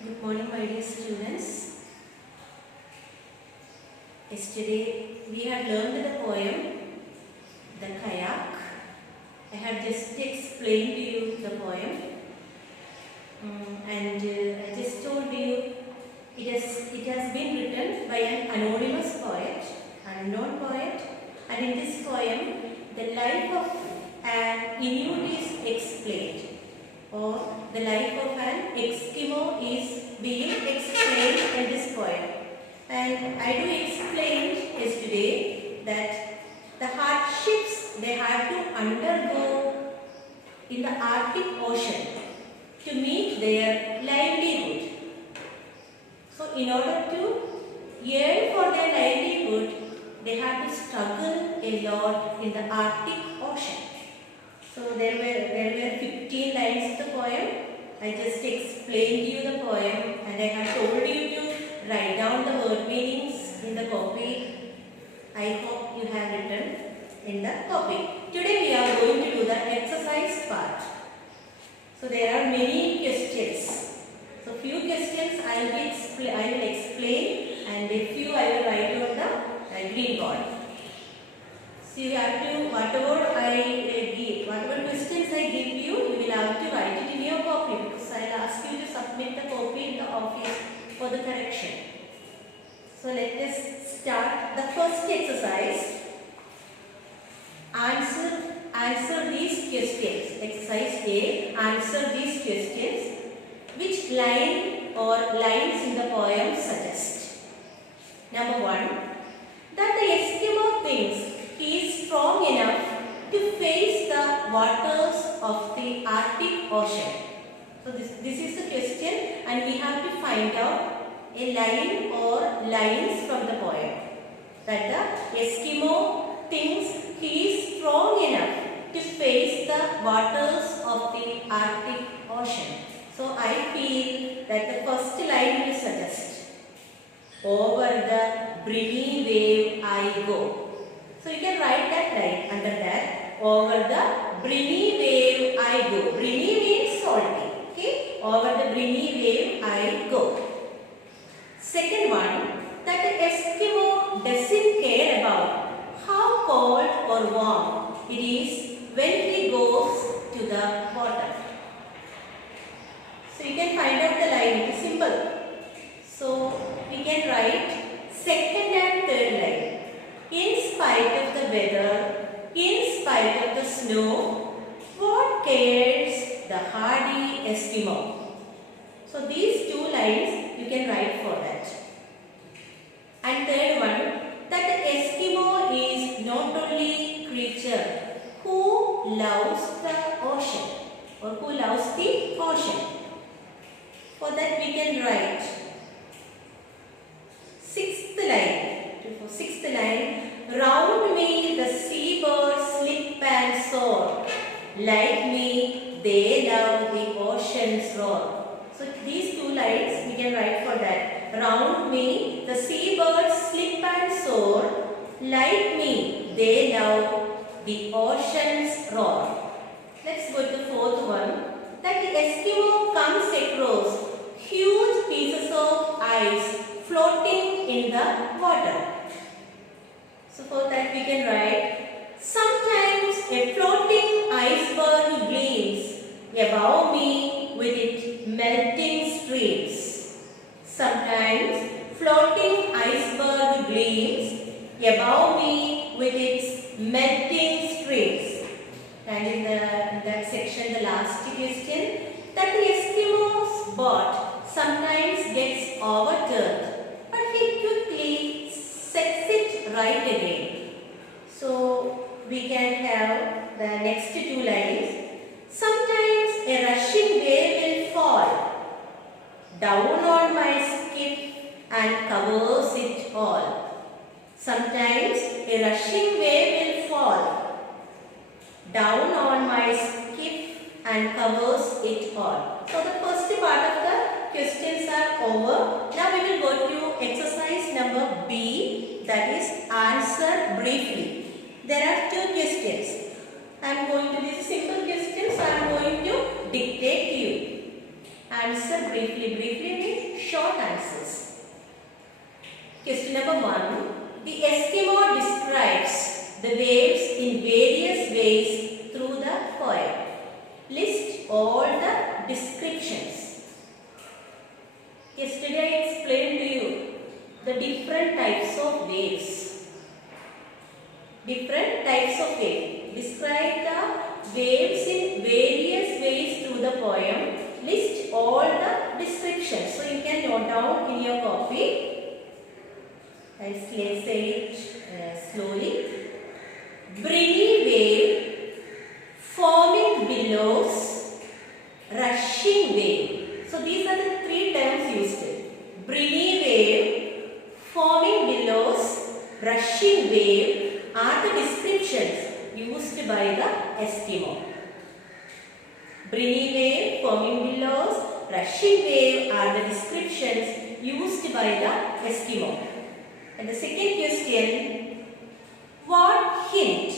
Good morning, my dear students. Yesterday we had learned the poem The Kayak. I had just explained to you the poem, and I just told you it has been written by an anonymous poet, an unknown poet, and in this poem the life of an Inuit is explained, or the life of an Eskimo is being explained in this poem. And I do explain yesterday that the hardships they have to undergo in the Arctic Ocean to meet their livelihood. So in order to earn for their livelihood, they have to struggle a lot in the Arctic Ocean. So there were 15 lines of the poem. I just explained you the poem, and I have told you to write down the word meanings in the copy. I hope you have written in the copy. Today we are going to do the exercise part. So there are many questions. So few questions I will explain, and a few I will write on the green board. So you have to, whatever questions I give you, you will have to write it in your copy, because I will ask you to submit the copy in the office for the correction. So let us start the first exercise. Answer these questions. Exercise A. Answer these questions. Which line or lines in the poem suggest? Number 1. That the Eskimo thinks he is strong enough to face the waters of the Arctic Ocean. So this is the question, and we have to find out a line or lines from the poem. That the Eskimo thinks he is strong enough to face the waters of the Arctic Ocean. So I feel that the first line will suggest, over the briny wave I go. So you can write that line under that, over the briny wave I go. Briny means salty. Okay, over the briny wave I go. Second one, that the Eskimo doesn't care about how cold or warm it is when he goes to the water. So you can find out the line, it is simple. So we can write second and third line. In spite of the weather, in spite of the snow, what cares the hardy Eskimo? So these two lines you can write for that. And third one, that the Eskimo is not only creature who loves the ocean, or who loves the ocean. For that we can write sixth line, round me the seabirds slip and soar, like me they love the ocean's roar. So these two lines we can write for that. Round me the seabirds slip and soar, like me they love the ocean's roar. Let's go to the fourth one. That the Eskimo comes across huge pieces of ice floating in the water. So for that we can write, sometimes a floating iceberg gleams above me with its melting streams. Sometimes floating iceberg gleams above me with its melting streams. And in that section, the last question, that the Eskimo's boat sometimes gets overturned, but he quickly sets it right again. So we can have the next two lines. Sometimes a rushing wave will fall down on my skiff and covers it all. Sometimes a rushing wave will fall down on my skiff and covers it all. So the first part of the questions are over. Now we will go to exercise number B, that is answer briefly. There are two questions. I am going to these simple questions I am going to dictate to you. Answer briefly. Briefly means short answers. Question number 1. The Eskimo describes the waves in various ways through the poem. List all the descriptions. Yesterday I explained to you the different types of waves. Different types of waves. Describe the waves in various ways through the poem. List all the descriptions. So you can note down in your copy. And let's say it slowly. Briny wave, forming billows, rushing wave. So these are the three terms used. Briny wave, forming billows, rushing wave are the descriptions used by the Eskimo. Briny wave, forming billows, rushing wave are the descriptions used by the Eskimo. And the second question, what hint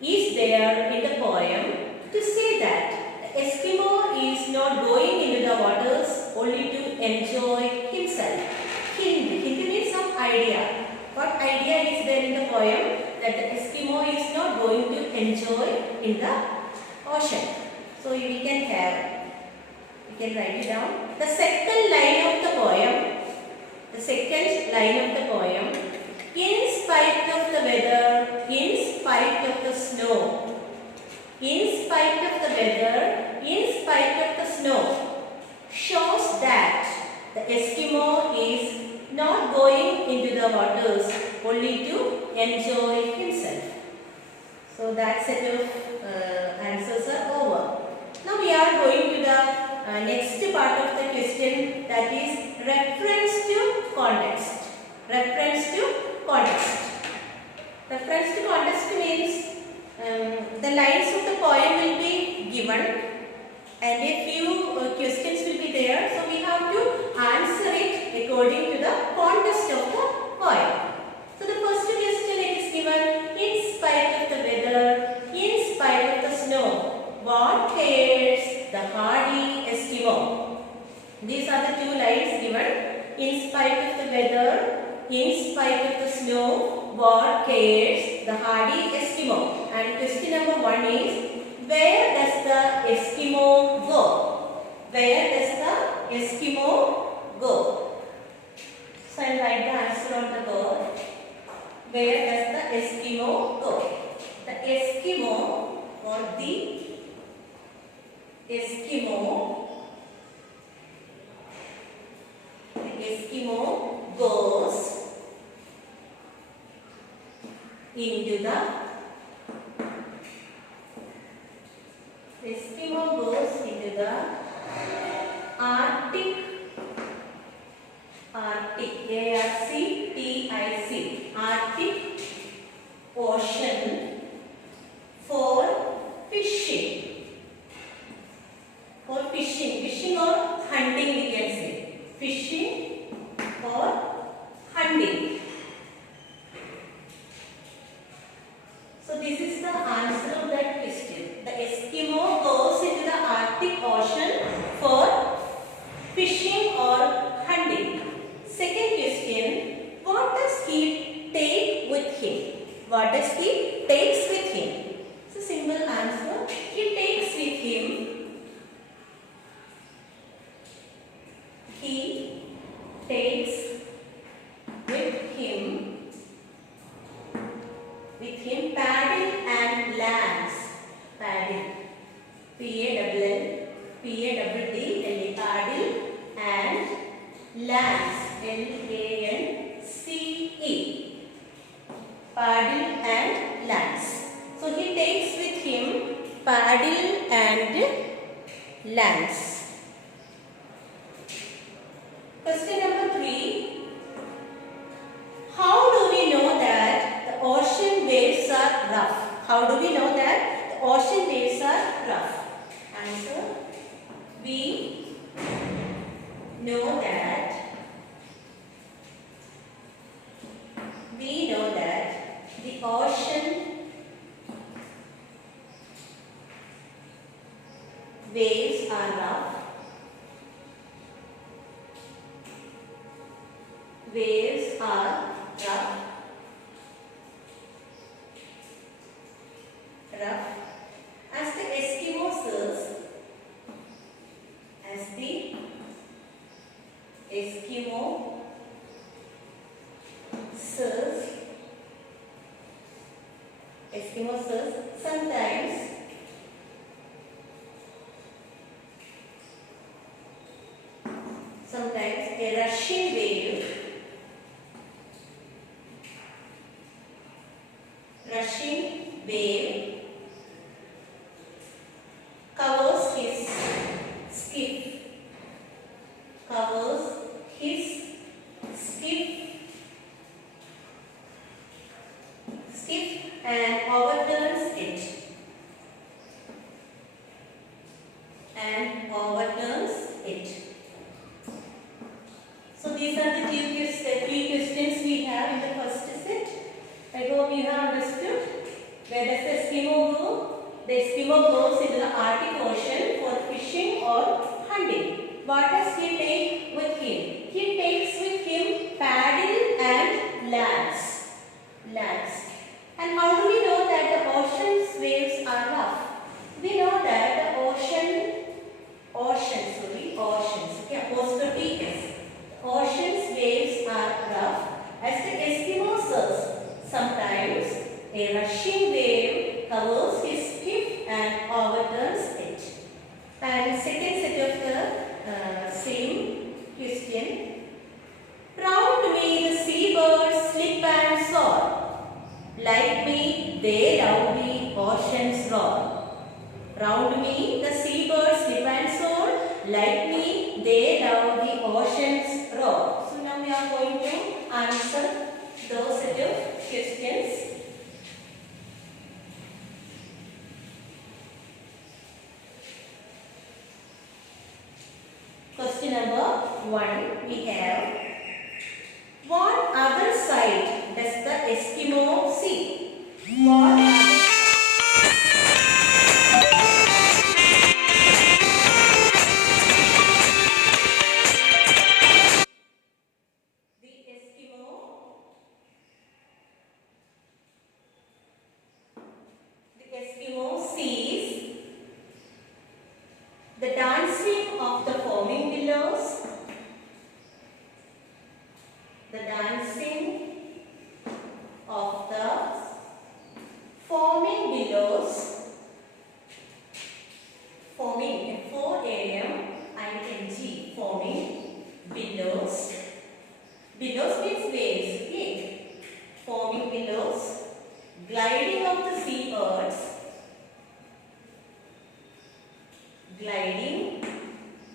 is there in the poem to say that the Eskimo is not going into the waters only to enjoy himself? Hint means some idea. What idea is there in the poem that the Eskimo is not going to enjoy in the ocean? So we can write it down. The second line of the poem. The second line of the poem, in spite of the weather, in spite of the snow, in spite of the weather, in spite of the snow, shows that the Eskimo is not going into the waters only to enjoy himself. So that set of answers are over. Now we are going to the next part of the question, that is reference to context. Reference to context. Reference to context means the lines of the poem will be given and a few questions will be there. So we have to answer it according to the context of the poem. So the first question it is given, in spite of the weather, in spite of the snow, what cares the hardy Eskimo? These are the two lines given. In spite of the weather, in spite of the snow, what cares the hardy Eskimo? And question number 1 is, where does the Eskimo go? Where does the Eskimo go? So I will write the answer on the board. Where does the Eskimo go? The Eskimo or the Eskimo goes into the Arctic, A-R-C-T-I-C, Arctic Ocean for fishing. For fishing. Fishing or hunting we can say. Fishing or hunting. So this is the answer of that question. The Eskimo goes into the Arctic Ocean for fishing or hunting. Second question, what does he take with him? What does he takes with him? It's a simple answer. He takes with him paddle and lance. Paddle. P-A-D-D-L-E, paddle and lance. L-A-N-C-E. Paddle and lance. So he takes with him paddle and lance. Question number 3. How do we know that the ocean waves are rough? How do we know that the ocean waves are rough? Answer. We know that the ocean waves are rough waves are rough. As the Eskimo says, Eskimo says sometimes a rushing wave covers his skiff, and overturns it. So these are the three questions we have in the first set. I hope you have understood. Where does the Eskimo go? The Eskimo goes into the Arctic Ocean for fishing or hunting. What does he take with him? He takes with him paddle and lads. And how do we know that the ocean's waves are rough? We know that the oceans, ocean's waves are rough. As the Eskimo says, sometimes a rushing wave covers his skiff and overturns it. And second set of the same question. Proud me the seabirds slip and soar. Like me, they love the ocean's roar. Round me, the seabirds slip and soar. Like me, they love the ocean's roar. So now we are going to answer those set of questions. Question number 1, we have, what other side does the Eskimo see? What other the Eskimo sees the dancing of the foaming billows, the dancing of the foaming billows, foaming, F-O-A-M-I-N-G, foaming billows. Billows means waves, okay? Foaming billows, gliding of the seabirds, gliding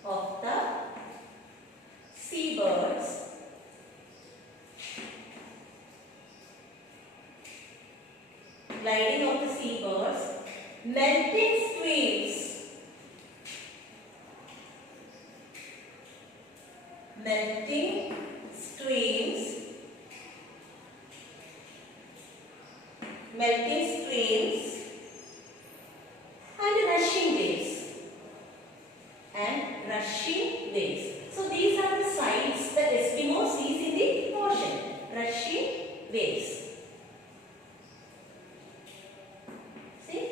of the seabirds, gliding of the seabirds, melting streams, melting streams, and rushing waves. So these are the sights the Eskimo sees in the ocean. Rushing waves. See?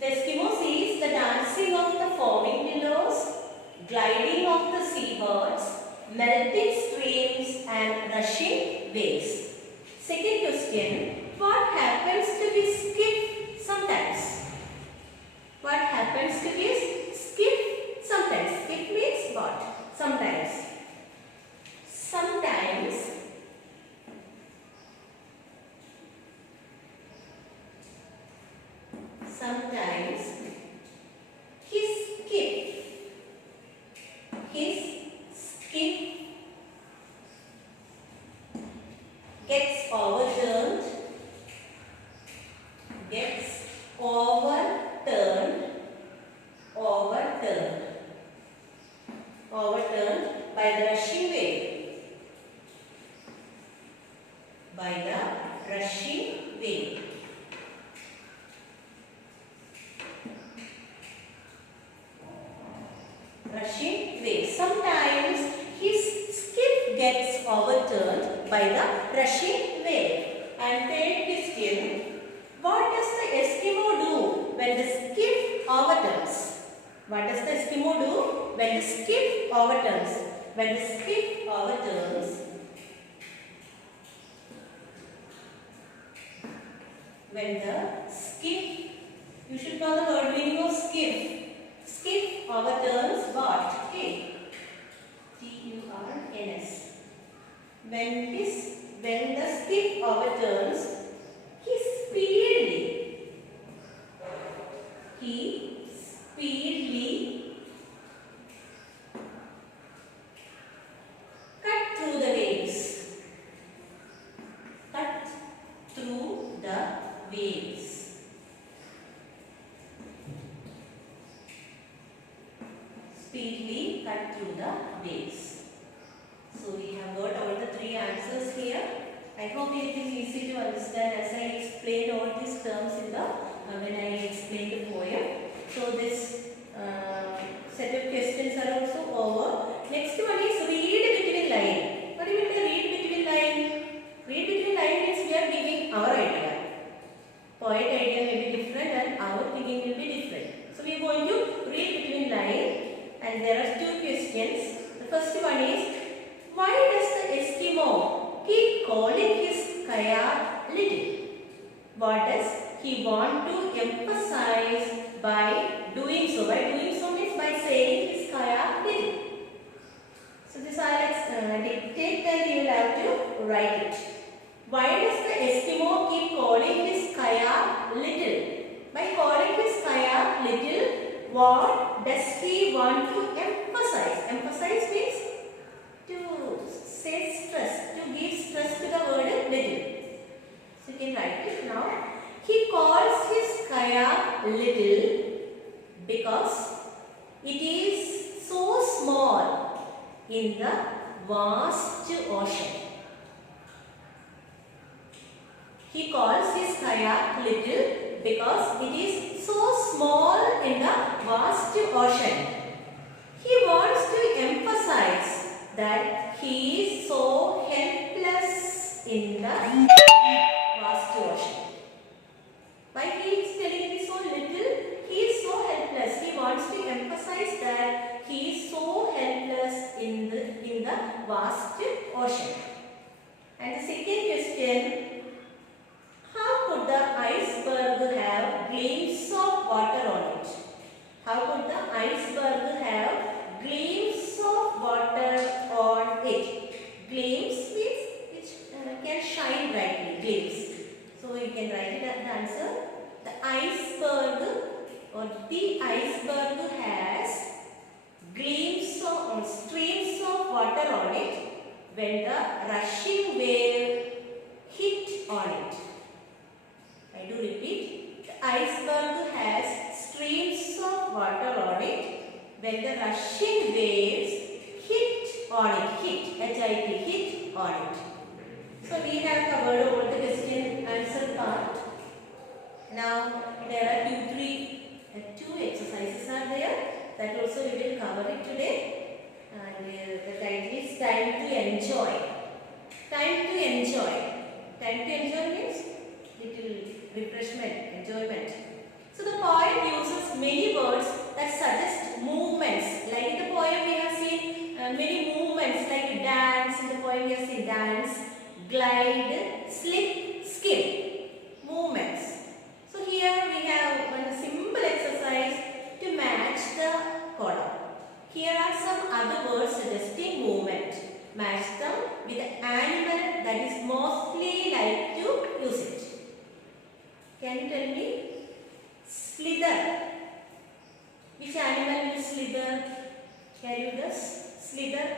The Eskimo sees the dancing of the foaming billows, gliding of the seabirds, melting streams and rushing waves. Second question. What happens to his skiff sometimes? What happens to his skiff sometimes? Skiff means what? Sometimes. Sometimes his skiff gets overturned, by the rushing wave. Rushing wave. Sometimes his skiff gets overturned by the rushing wave. And third question, what does the Eskimo do when the skiff overturns? What does the Eskimo do when the skiff overturns? When the skiff overturns, when the skiff, you should know the word meaning of skiff. Skiff overturns what? Okay. Turns. When the skiff overturns, he speedily cut through the waves. Cut through the waves. Speedily cut through the waves. So we have got all the three answers here. I hope it is easy to understand as I explained all these terms in the when I explained the poem. So this set of questions are also over. Next one is read between line. What do you mean by read between line? Read between line means we are giving our idea. Poet idea may be different and our thinking will be different. So we are going to read between line, and there are two questions. The first one is, why does the Eskimo keep calling his kayak little? What does he want to emphasize by doing so? By doing so means by saying his kayak little. So this I'll dictate and you will have to write it. Why does the Eskimo keep calling his kayak little? By calling his kayak little, what does he want to emphasize? Emphasize means to say stress, to give stress to the word little. So you can write it now. He calls his kayak little because it is so small in the vast ocean. He calls his kayak little because it is so small in the vast ocean. He wants to emphasize that he is so helpless in the vast ocean. Why he is telling it is so little? He is so helpless. He wants to emphasize that he is so helpless in the vast ocean. And the second question, how could the iceberg have gleams of water on it? How could the iceberg have gleams of water on it? Gleams means which can shine brightly. Gleams. So you can write it as the answer. The iceberg has gleams of streams of water on it when the rushing wave hit on it. I do repeat. The iceberg has streams of water on it when the rushing waves hit on it. Hit on it. So we have covered all the question answer part. Now there are two exercises are there. That also we will cover it today. And the title is Time to Enjoy. Time to enjoy. Time to enjoy means little refreshment, enjoyment. So the poem uses many words that suggest movements. Like in the poem we have seen many movements like dance. In the poem we have seen dance, glide, slip, skim. Movements. So here we have one simple exercise to match the column. Here are some other words suggesting movement. Match them with the animal that is mostly like to use it. Can you tell me? Slither. Which animal will slither? Can you guess? Slither.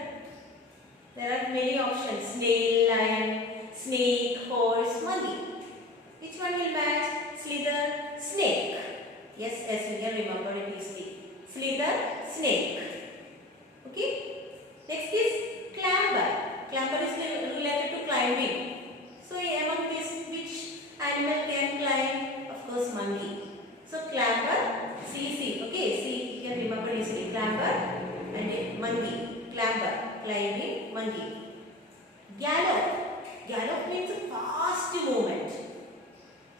There are many options. Snail, lion, snake, horse, monkey. Which one will match? Slither, snake. Yes, you can remember it easily. Slither, snake. Okay. Next is clamber. Clamber is related to climbing. So among these, which animal can climb? Of course, monkey. So clamber, C. Okay, C you can remember easily. Clamber and monkey. Clamber, climbing, monkey. Gallop. Gallop means fast movement.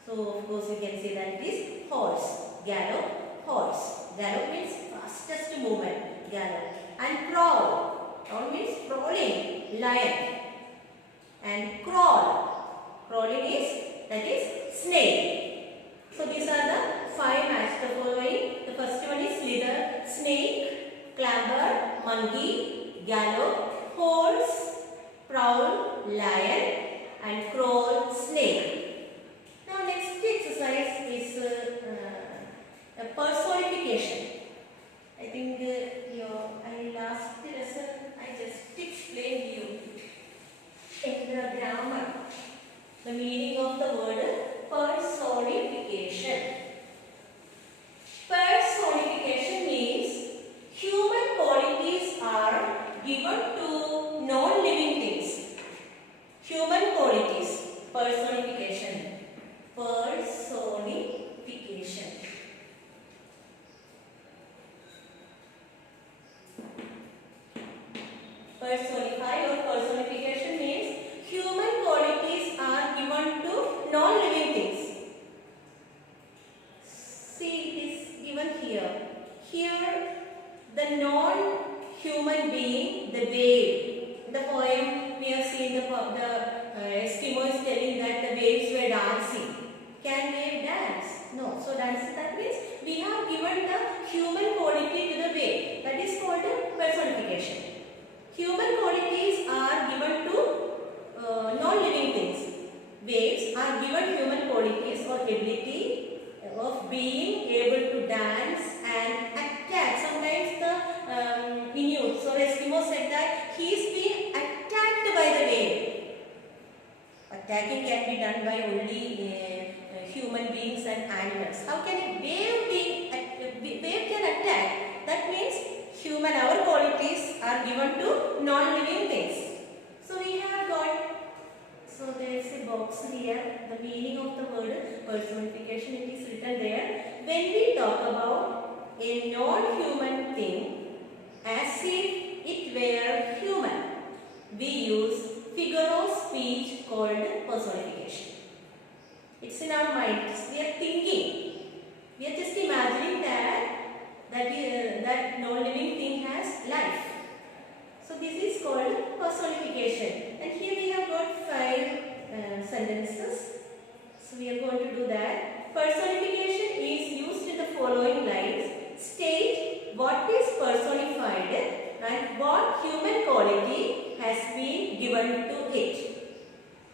So of course we can say that it is horse. Gallop, horse. Gallop means fastest movement. Gallop. And prowl. Prowl means prowling. Lion. And crawl. Crawling is snake. So these are the 5 match the following. The first one is slither, snake, clamber, monkey, gallop, horse, prowl, lion, and crawl, snake. Now next exercise is a personification. I think I last lesson I just explained you in the grammar the meaning of the word personification. Personification means human qualities are given to non-living things. Human qualities. Personification. Personification. Personify or personification means human qualities are given to non-living things. See, it is given here. Here, the non-human being, the wave. In the poem, we have seen the Eskimo is telling that the waves were dancing. Can wave dance? No. So, dance, that means we have given the human quality to the wave. That is called personification. Human qualities are given to non-living things. Waves are given human qualities or ability of being able to dance and attack. Sometimes the Inuits or Eskimos said that he is being attacked by the wave. Attacking can be done by only human beings and animals. How can a wave can attack? That means human, our qualities are given to non-living things. So we have got, so there is a box here, the meaning of the word personification, it is written there. When we talk about a non-human thing as if it were human, we use figure of speech called personification. It's in our minds, we are thinking, we are just imagining that non-living thing has life. So this is called personification. And here we have got 5 sentences. So we are going to do that. Personification is used in the following lines. State what is personified and what human quality has been given to it.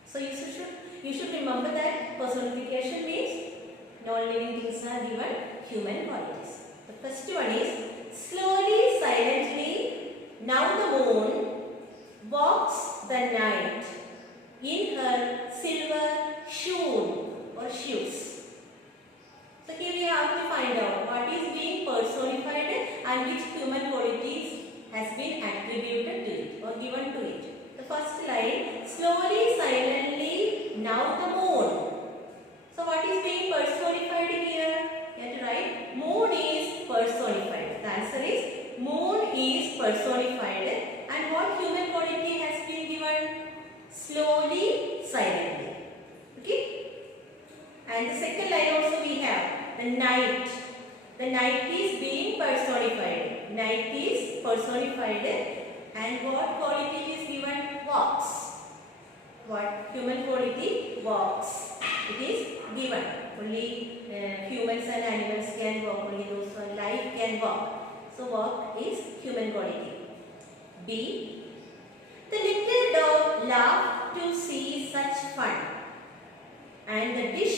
So you should remember that personification means non-living things are given human qualities. The first one is slowly, silently, now the moon walks the night in her silver shoon or shoes. So here we have to find out what is being personified and which human qualities has been attributed to it or given to it. The first line, slowly, silently, now the moon. So what is being personified here? You have to write moon is personified. The answer is moon is personified. And what human quality has been given? Slowly, silently. Okay? And the second line also we have the night. The night is being personified. Night is personified. And what quality is given? Walks. What human quality? Walks. It is given. Only humans and animals can walk. Only those who are alive can walk. So walk is human quality. B. The little dog laughed to see such fun, and the dish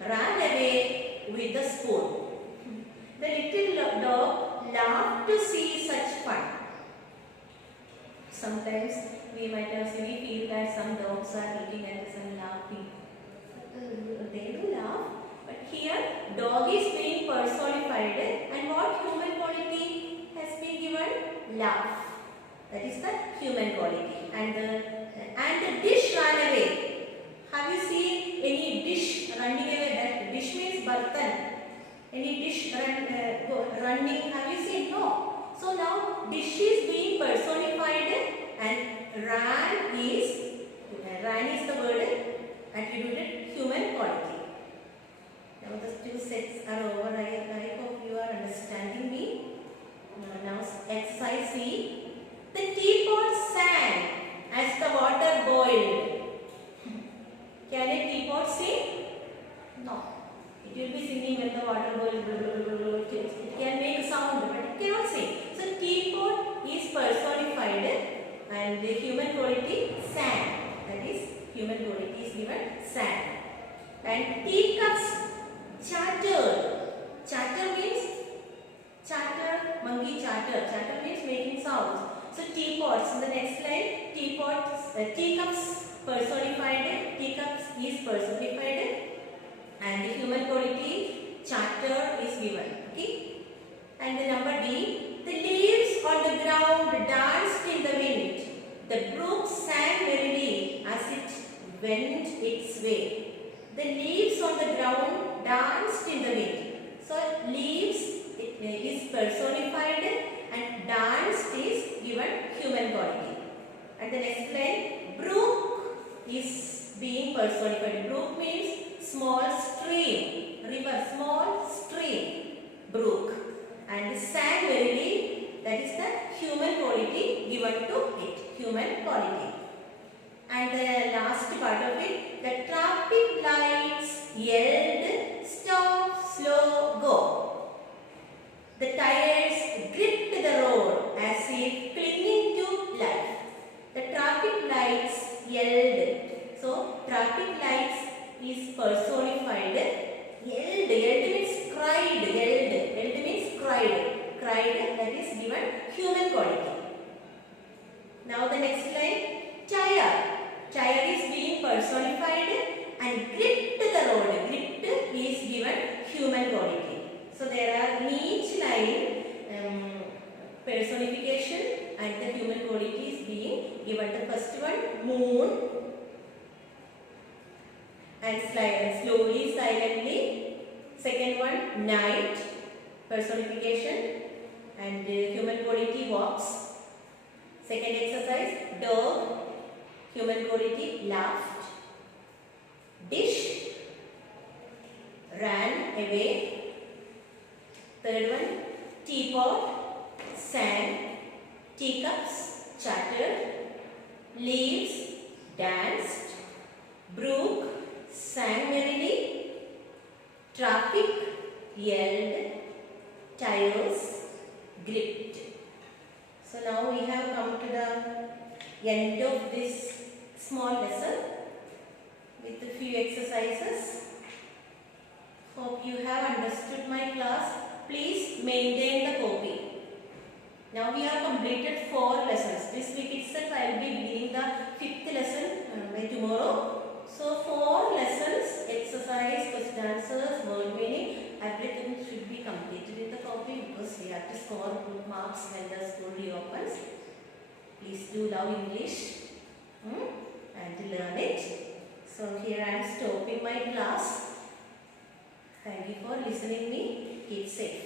ran away with the spoon. The little dog laughed to see such fun. Sometimes we might have seen, we feel that some dogs are eating and some laughing. They do laugh, but here dog is being personified, and what human quality has been given? Laugh. That is the human quality. And the dish ran away. Have you seen any dish running away? That dish means bartan. Any dish running? Have you seen? No. So now dish is being personified, and ran is And the human quality sand. That is human quality is given sand. And teacups chattered. Chatter means chatter, monkey chatter. Chatter means making sounds. So teapots in the next line. Teacups personified. Teacups is personified. And the human quality chatter is given. Okay. And the number D. The leaves on the ground danced in the wind. The brook sang merrily as it went its way. The leaves on the ground danced in the wind. So leaves is personified and danced is given human quality. And the next line, brook is being personified. Brook means small stream, river, small stream, brook. And sang merrily, that is the human quality given to it, human quality. And the last part of it, the traffic lights yelled, stop, slow, go. The tires gripped the road as if clinging to life. The traffic lights yelled. So, traffic lights is personified. Yelled means cried. Yelled means cried. Cried, that is given human quality. Now the next line, tire. Tire is being personified and gripped the road. Gripped is given human quality. So there are in each line personification and the human quality is being given. The first one, moon. And slowly, silently. Second one, night, personification and human quality, walks. Second exercise, dog, human quality, laughed. Dish, ran away. Third one, teapot, sang. Teacups, chattered. Leaves, danced. Brook, sang merrily. Traffic, yelled. Tires, gripped. So now we have come to the end of this small lesson with a few exercises. Hope you have understood my class. Please maintain the copy. Now we have completed 4 lessons. This week itself I will be beginning the 5th lesson by tomorrow. So 4 lessons, exercise, question answers, word meaning, everything should be completed in the copy because we have to score good marks when the school reopens. Please do love English and learn it. So here I am stopping my class. Thank you for listening me. Keep safe.